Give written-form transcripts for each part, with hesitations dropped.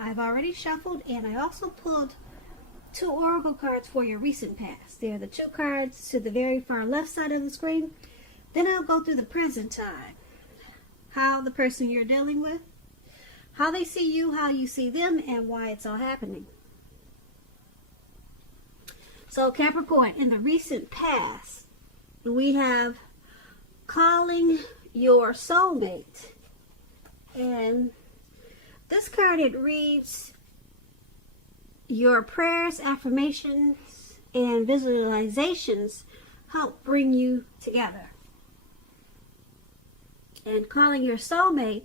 I've already shuffled, and I also pulled 2 oracle cards for your recent past. They're the 2 cards to the very far left side of the screen. Then I'll go through the present time. How the person you're dealing with, how they see you, how you see them, and why it's all happening. So Capricorn, in the recent past, we have calling your soulmate. And this card, it reads, your prayers, affirmations, and visualizations help bring you together. And calling your soulmate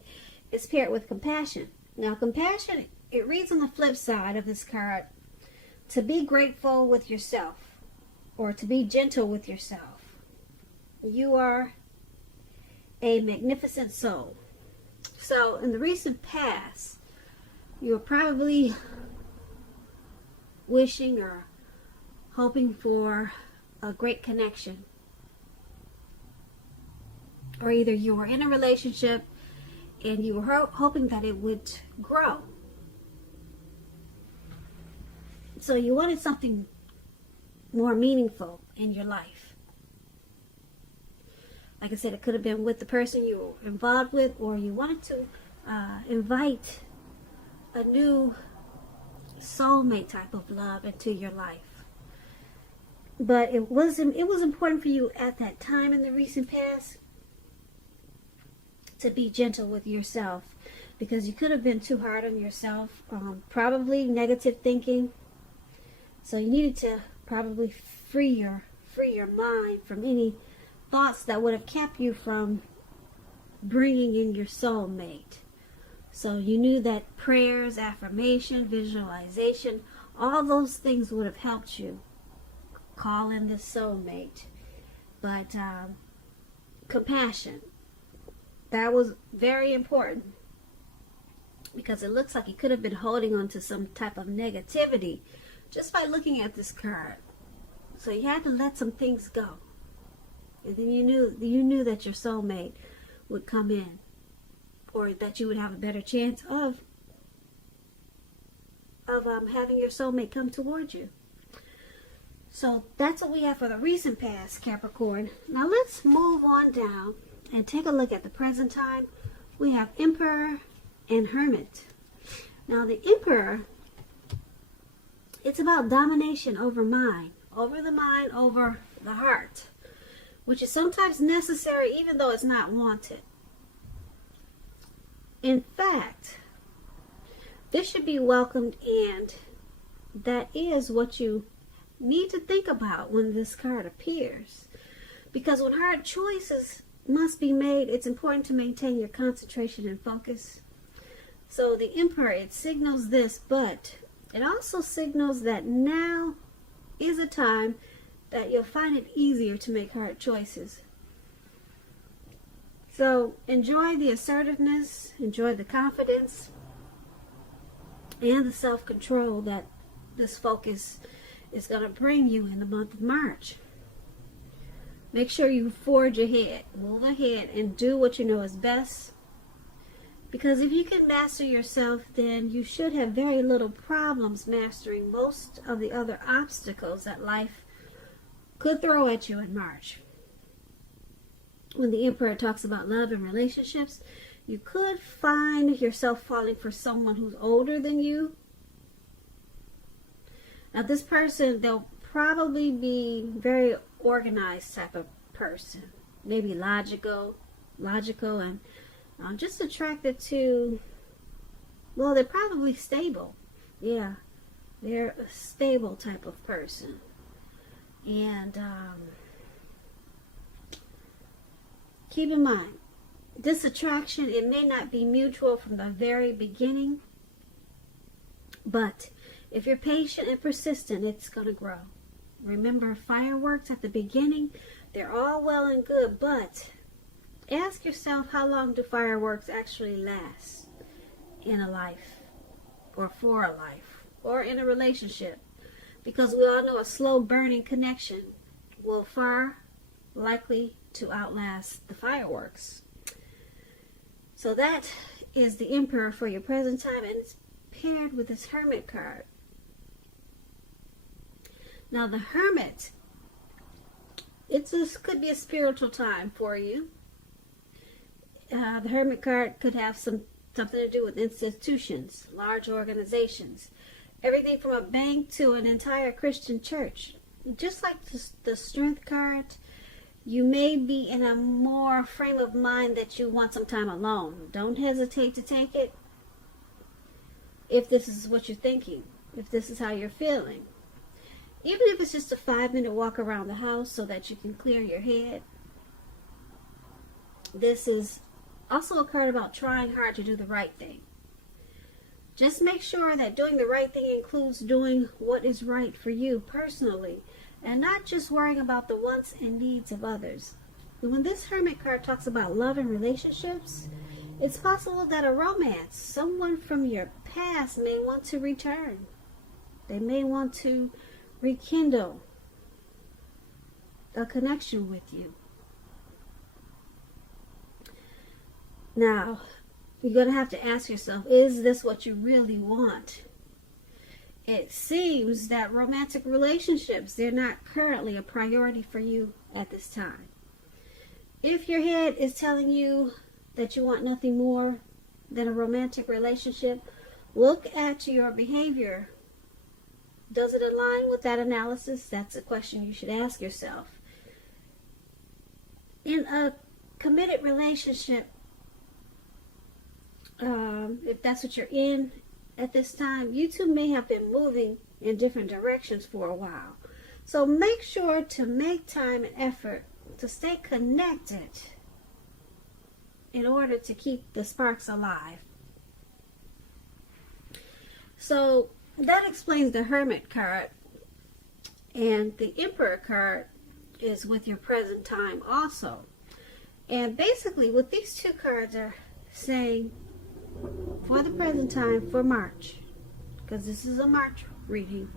is paired with compassion. Now, compassion, it reads on the flip side of this card, to be grateful with yourself, or to be gentle with yourself. You are a magnificent soul. So, in the recent past, you're probably wishing or hoping for a great connection. Or either you were in a relationship and you were hoping that it would grow. So you wanted something more meaningful in your life. Like I said, it could have been with the person you were involved with, or you wanted to invite a new soulmate type of love into your life. But it was important for you at that time in the recent past to be gentle with yourself, because you could have been too hard on yourself, probably negative thinking. So you needed to probably free your mind from any thoughts that would have kept you from bringing in your soulmate. So you knew that prayers, affirmation, visualization, all those things would have helped you call in the soulmate. But compassion, that was very important, because it looks like you could have been holding on to some type of negativity just by looking at this card. So you had to let some things go. And then you knew that your soulmate would come in, or that you would have a better chance of having your soulmate come towards you. So that's what we have for the recent past, Capricorn. Now let's move on down and take a look at the present time. We have Emperor and Hermit. Now the Emperor, it's about domination over mind, over the mind, over the heart, which is sometimes necessary even though it's not wanted. In fact, this should be welcomed, and that is what you need to think about when this card appears. Because when hard choices must be made, it's important to maintain your concentration and focus. So the Emperor, it signals this, but it also signals that now is a time that you'll find it easier to make hard choices. So enjoy the assertiveness, enjoy the confidence, and the self-control that this focus is going to bring you in the month of March. Make sure you forge ahead, move ahead, and do what you know is best. Because if you can master yourself, then you should have very little problems mastering most of the other obstacles that life could throw at you in March. When the Emperor talks about love and relationships, you could find yourself falling for someone who's older than you. Now this person, they'll probably be very organized type of person. Maybe logical and just attracted to, well, they're probably stable. Yeah, they're a stable type of person. And keep in mind, this attraction, it may not be mutual from the very beginning, but if you're patient and persistent, it's going to grow. Remember, fireworks at the beginning, they're all well and good, but ask yourself, how long do fireworks actually last in a life, or for a life, or in a relationship? Because we all know a slow burning connection will far likely to outlast the fireworks. So that is the Emperor for your present time, and it's paired with this Hermit card. Now the Hermit, could be a spiritual time for you. The Hermit card could have something to do with institutions, large organizations, everything from a bank to an entire Christian church. Just like the Strength card, you may be in a more frame of mind that you want some time alone. Don't hesitate to take it if this is what you're thinking, if this is how you're feeling. Even if it's just a 5-minute walk around the house so that you can clear your head. This is also a card about trying hard to do the right thing. Just make sure that doing the right thing includes doing what is right for you personally, and not just worrying about the wants and needs of others. When this Hermit card talks about love and relationships, it's possible that a romance, someone from your past may want to return. They may want to rekindle a connection with you. Now, you're going to have to ask yourself, is this what you really want? It seems that romantic relationships, they're not currently a priority for you at this time. If your head is telling you that you want nothing more than a romantic relationship, look at your behavior. Does it align with that analysis? That's a question you should ask yourself. In a committed relationship, if that's what you're in at this time, you two may have been moving in different directions for a while. So make sure to make time and effort to stay connected in order to keep the sparks alive. So that explains the Hermit card. And the Emperor card is with your present time also. And basically what these two cards are saying for the present time for March, because this is a March reading,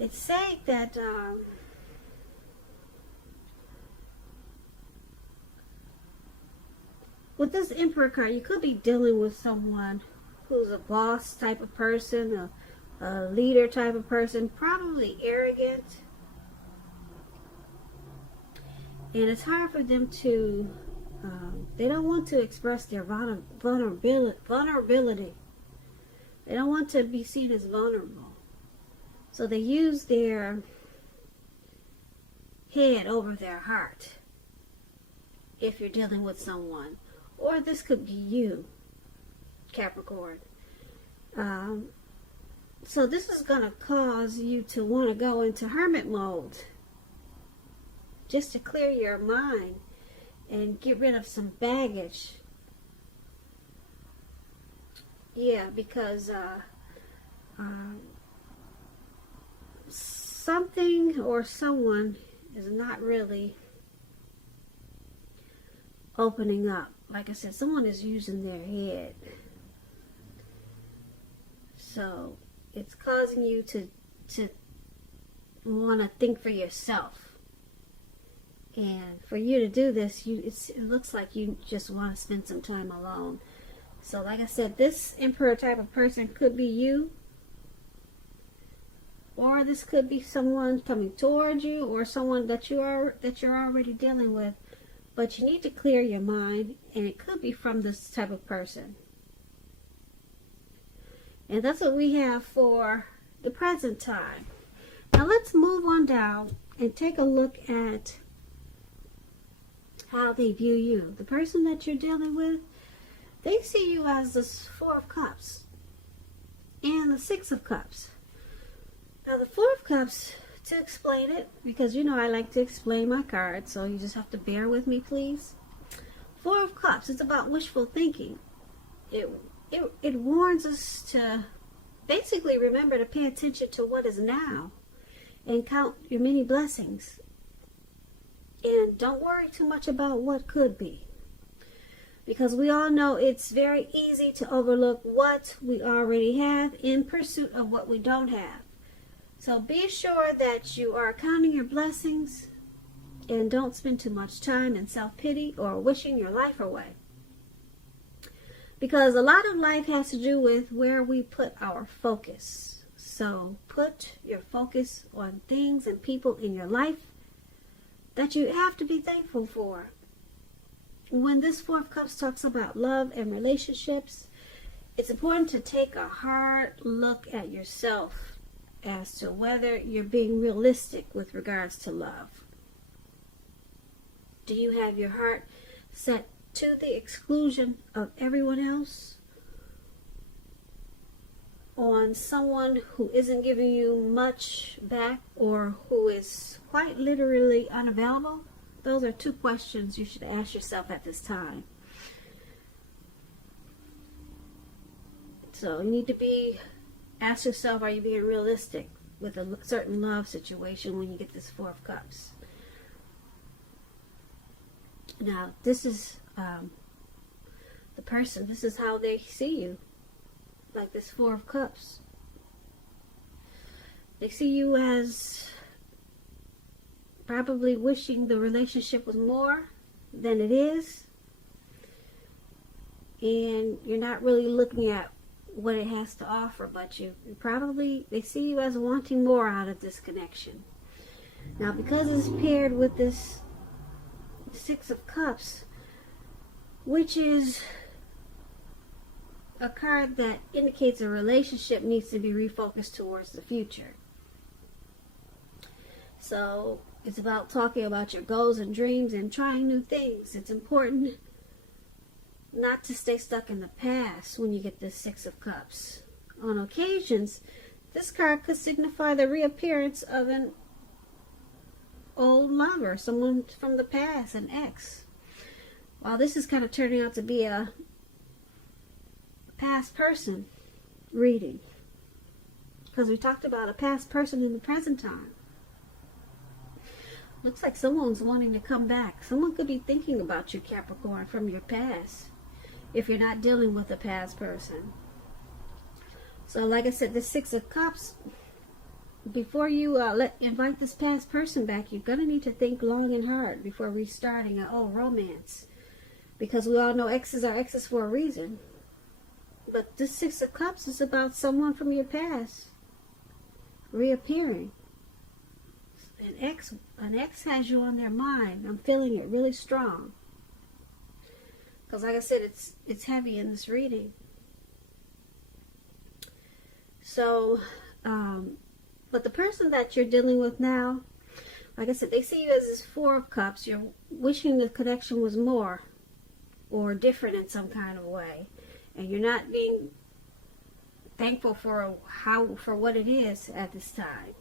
it's saying that with this Emperor card, you could be dealing with someone who's a boss type of person, a leader type of person, probably arrogant. And it's hard for them to, they don't want to express their vulnerability. They don't want to be seen as vulnerable. So they use their head over their heart if you're dealing with someone. Or this could be you, Capricorn. So this is going to cause you to want to go into hermit mode, just to clear your mind and get rid of some baggage. Yeah, because something or someone is not really opening up. Like I said, someone is using their head. So it's causing you to want to think for yourself. And for you to do this, it looks like you just want to spend some time alone. So like I said, this Emperor type of person could be you. Or this could be someone coming towards you, or someone that you're already dealing with. But you need to clear your mind, and it could be from this type of person. And that's what we have for the present time. Now let's move on down and take a look at how they view you. The person that you're dealing with, they see you as the Four of Cups and the Six of Cups. Now the Four of Cups, to explain it, because you know I like to explain my cards, so you just have to bear with me, please. Four of Cups, it's about wishful thinking. It warns us to basically remember to pay attention to what is now and count your many blessings. And don't worry too much about what could be. Because we all know it's very easy to overlook what we already have in pursuit of what we don't have. So be sure that you are counting your blessings and don't spend too much time in self-pity or wishing your life away. Because a lot of life has to do with where we put our focus. So put your focus on things and people in your life that you have to be thankful for. When this Four of Cups talks about love and relationships, it's important to take a hard look at yourself as to whether you're being realistic with regards to love. Do you have your heart set to the exclusion of everyone else? On someone who isn't giving you much back or who is quite literally unavailable? Those are two questions you should ask yourself at this time. So you need to ask yourself, are you being realistic with a certain love situation when you get this Four of Cups? Now, this is the person, this is how they see you, like this Four of Cups. They see you as probably wishing the relationship was more than it is, and you're not really looking at what it has to offer, but they see you as wanting more out of this connection. Now, because it's paired with this Six of Cups, which is a card that indicates a relationship needs to be refocused towards the future. So it's about talking about your goals and dreams and trying new things. It's important not to stay stuck in the past when you get this Six of Cups. On occasions, this card could signify the reappearance of an old lover, someone from the past, an ex. While this is kind of turning out to be a past person reading, because we talked about a past person in the present time. Looks like someone's wanting to come back. Someone could be thinking about you, Capricorn, from your past, if you're not dealing with a past person. So like I said, the Six of Cups, before you invite this past person back, you're going to need to think long and hard before restarting an old romance. Because we all know exes are exes for a reason. But this Six of Cups is about someone from your past reappearing. An ex has you on their mind. I'm feeling it really strong. Because like I said, it's heavy in this reading. So, but the person that you're dealing with now, like I said, they see you as this Four of Cups. You're wishing the connection was more or different in some kind of way. And you're not being thankful for what it is at this time.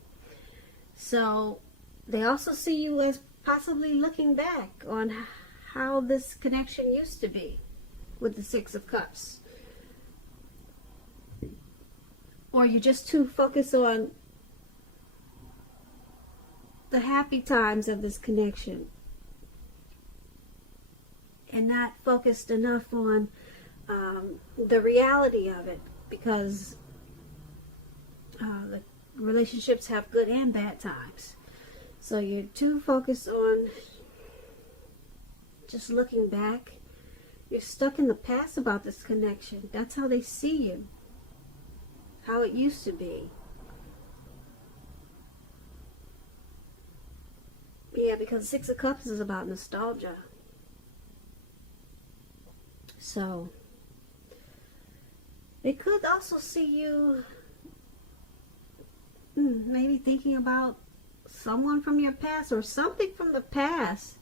So they also see you as possibly looking back on how this connection used to be with the Six of Cups. Or you're just too focused on the happy times of this connection and not focused enough on the reality of it, because the relationships have good and bad times. So you're too focused on just looking back. You're stuck in the past about this connection. That's how they see you, how it used to be. Yeah, because Six of Cups is about nostalgia. So they could also see you maybe thinking about someone from your past or something from the past.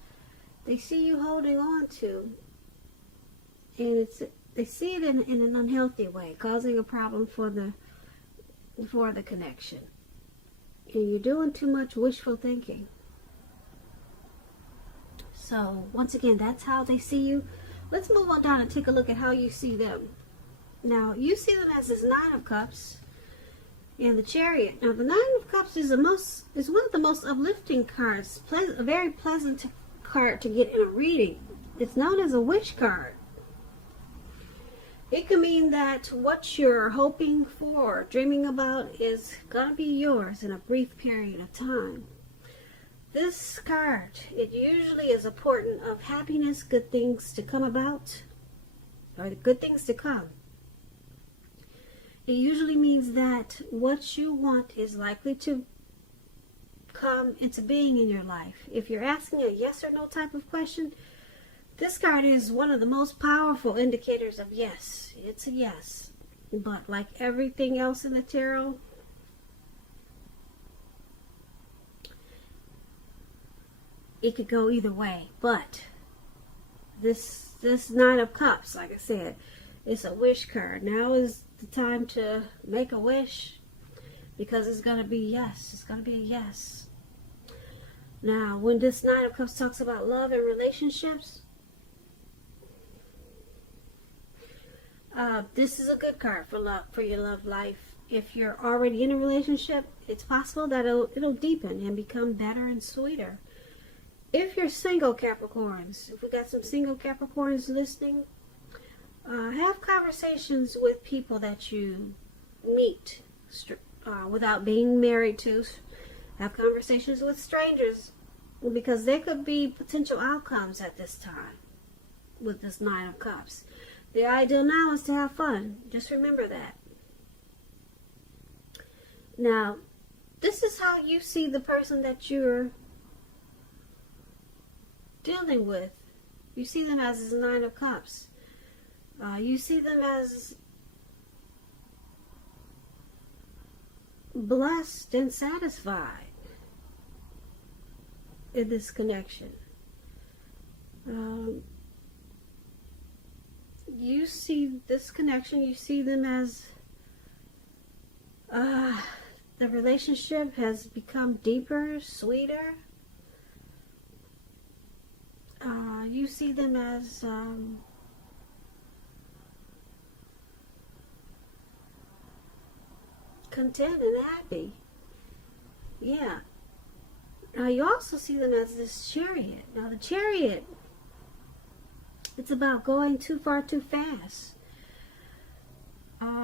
They see you holding on to, and they see it in an unhealthy way, causing a problem for the connection. And you're doing too much wishful thinking. So once again, that's how they see you. Let's move on down and take a look at how you see them. Now, you see them as this Nine of Cups and the Chariot. Now, the Nine of Cups is one of the most uplifting cards, a very pleasant card to get in a reading. It's known as a wish card. It could mean that what you're hoping for, dreaming about, is going to be yours in a brief period of time. This card, it usually is a portent of happiness, good things to come about. or the good things to come. It usually means that what you want is likely to come into being in your life. If you're asking a yes or no type of question, this card is one of the most powerful indicators of yes. It's a yes. But like everything else in the tarot, it could go either way. But this Nine of Cups, like I said, it's a wish card. Now is the time to make a wish, because it's going to be yes. It's going to be a yes. Now, when this Nine of Cups talks about love and relationships, this is a good card for love, for your love life. If you're already in a relationship, it's possible that it'll deepen and become better and sweeter. If you're single, Capricorns, if we got some single Capricorns listening, have conversations with people that you meet without being married to. Have conversations with strangers, because there could be potential outcomes at this time with this Nine of Cups. The ideal now is to have fun. Just remember that. Now, this is how you see the person that you're dealing with. You see them as this Nine of Cups. You see them as blessed and satisfied in this connection. You see this connection, you see them as the relationship has become deeper, sweeter. You see them as content and happy. Yeah. You also see them as this Chariot. Now the Chariot, it's about going too far too fast.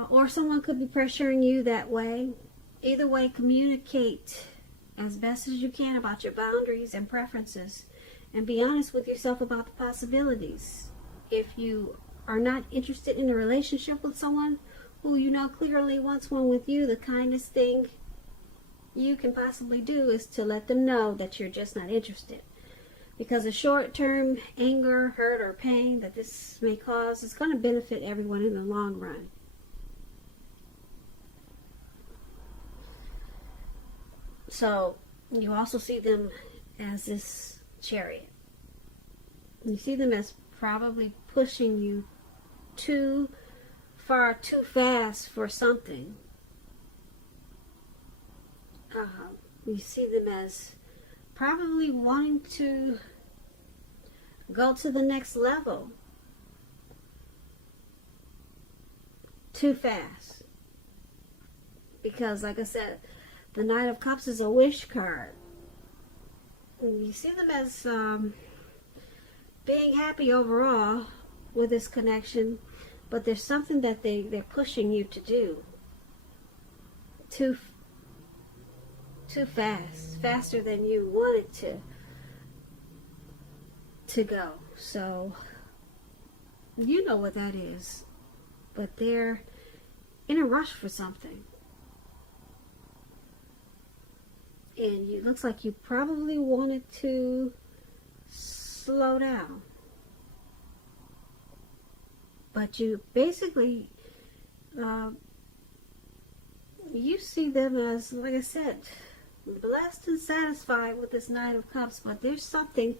Or someone could be pressuring you that way. Either way, communicate as best as you can about your boundaries and preferences. And be honest with yourself about the possibilities. If you are not interested in a relationship with someone who you know clearly wants one with you, the kindest thing you can possibly do is to let them know that you're just not interested. Because the short-term anger, hurt, or pain that this may cause is going to benefit everyone in the long run. So, you also see them as this Chariot. You see them as probably pushing you too far, too fast for something. You see them as probably wanting to go to the next level too fast. Because, like I said, the Nine of Cups is a wish card. And you see them as being happy overall with this connection, but there's something that they're pushing you to do too fast, faster than you wanted to go. So you know what that is, but they're in a rush for something, and it looks like you probably wanted to slow down, but you basically you see them as, like I said, blessed and satisfied with this Nine of Cups, but there's something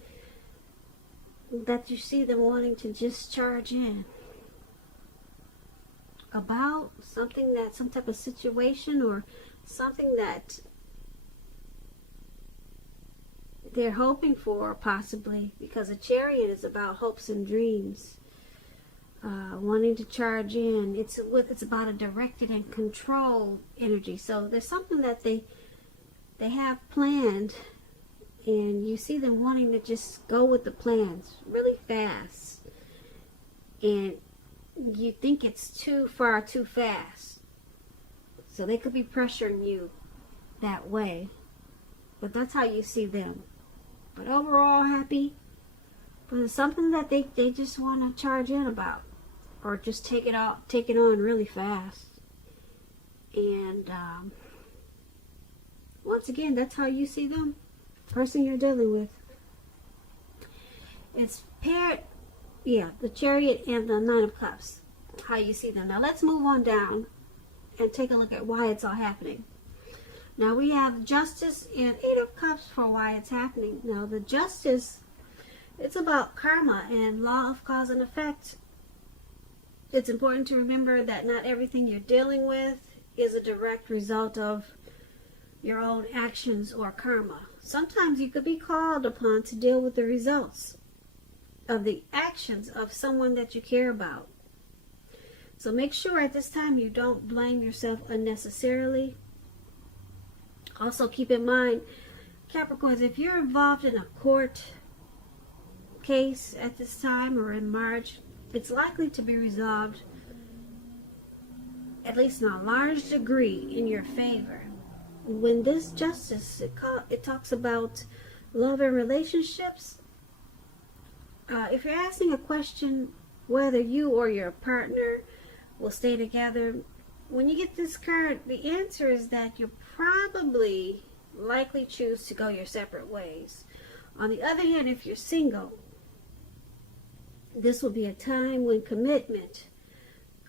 that you see them wanting to just charge in about, something that, some type of situation or something that they're hoping for, possibly, because a Chariot is about hopes and dreams, wanting to charge in. It's about a directed and controlled energy. So there's something that they have planned, and you see them wanting to just go with the plans really fast, and you think it's too far too fast. So they could be pressuring you that way, but that's how you see them. But overall happy, but it's something that they just want to charge in about. or just take it on really fast. And once again, that's how you see them, person you're dealing with. It's paired, yeah, the Chariot and the Nine of Cups, how you see them. Now let's move on down and take a look at why it's all happening. Now we have Justice and Eight of Cups for why it's happening. Now the Justice, it's about karma and law of cause and effect. It's important to remember that not everything you're dealing with is a direct result of your own actions or karma. Sometimes you could be called upon to deal with the results of the actions of someone that you care about. So make sure at this time you don't blame yourself unnecessarily. Also keep in mind, Capricorns, if you're involved in a court case at this time or in March, it's likely to be resolved, at least in a large degree, in your favor. When this Justice, it talks about love and relationships. If you're asking a question whether you or your partner will stay together, when you get this card, the answer is that you'll probably likely choose to go your separate ways. On the other hand, if you're single, this will be a time when commitment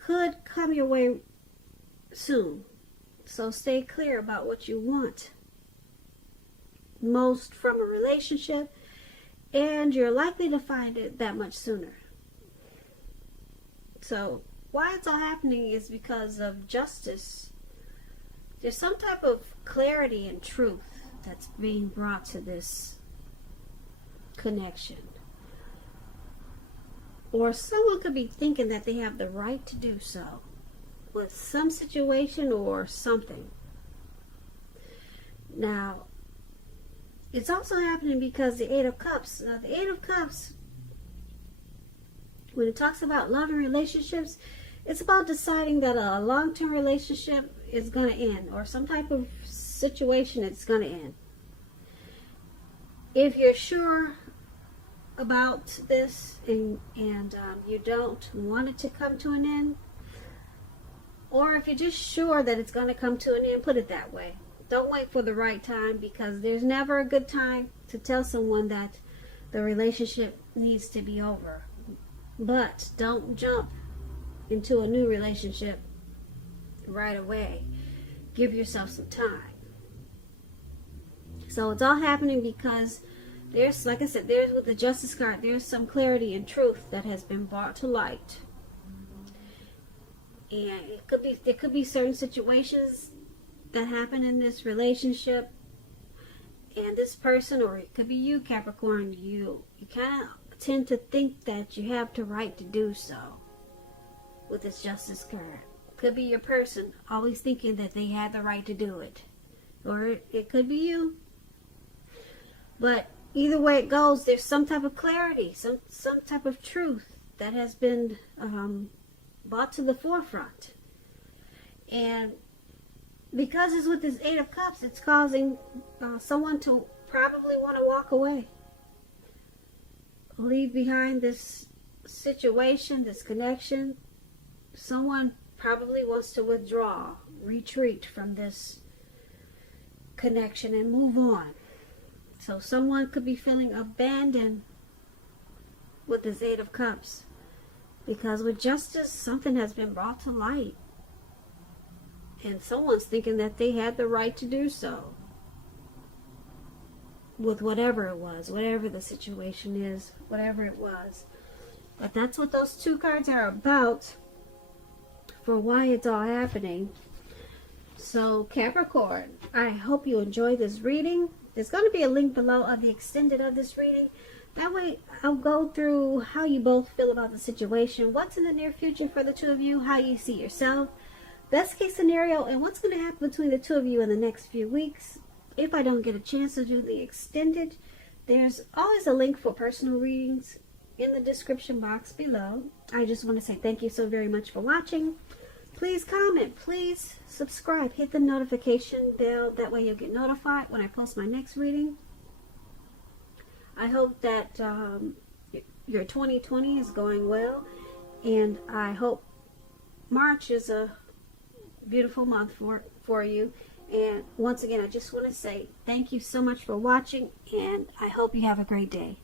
could come your way soon. So stay clear about what you want most from a relationship, and you're likely to find it that much sooner. So why it's all happening is because of Justice. There's some type of clarity and truth that's being brought to this connection. Or someone could be thinking that they have the right to do so with some situation or something. Now, it's also happening because the Eight of Cups. Now, the Eight of Cups, when it talks about love and relationships, it's about deciding that a long-term relationship is going to end, or some type of situation it's going to end. If you're sure about this and you don't want it to come to an end, or if you're just sure that it's going to come to an end, put it that way. Don't wait for the right time, because there's never a good time to tell someone that the relationship needs to be over. But don't jump into a new relationship right away. Give yourself some time. So it's all happening because there's, like I said, there's with the Justice card, there's some clarity and truth that has been brought to light. And there could be certain situations that happen in this relationship, and this person, or it could be you, Capricorn, you kind of tend to think that you have the right to do so with this Justice card. Could be your person always thinking that they had the right to do it, or it could be you. But either way it goes, there's some type of clarity, some type of truth that has been brought to the forefront. And because it's with this Eight of Cups, it's causing someone to probably want to walk away. Leave behind this situation, this connection. Someone probably wants to withdraw, retreat from this connection and move on. So someone could be feeling abandoned with this Eight of Cups, because with Justice, something has been brought to light, and someone's thinking that they had the right to do so with whatever it was, whatever the situation is, whatever it was. But that's what those two cards are about, for why it's all happening. So Capricorn, I hope you enjoyed this reading. There's going to be a link below of the extended of this reading. That way I'll go through how you both feel about the situation, what's in the near future for the two of you, how you see yourself, best case scenario, and what's going to happen between the two of you in the next few weeks. If I don't get a chance to do the extended, there's always a link for personal readings in the description box below. I just want to say thank you so very much for watching. Please comment, please subscribe, hit the notification bell, that way you'll get notified when I post my next reading. I hope that your 2020 is going well, And I hope March is a beautiful month for you. And once again, I just want to say thank you so much for watching, and I hope you have a great day.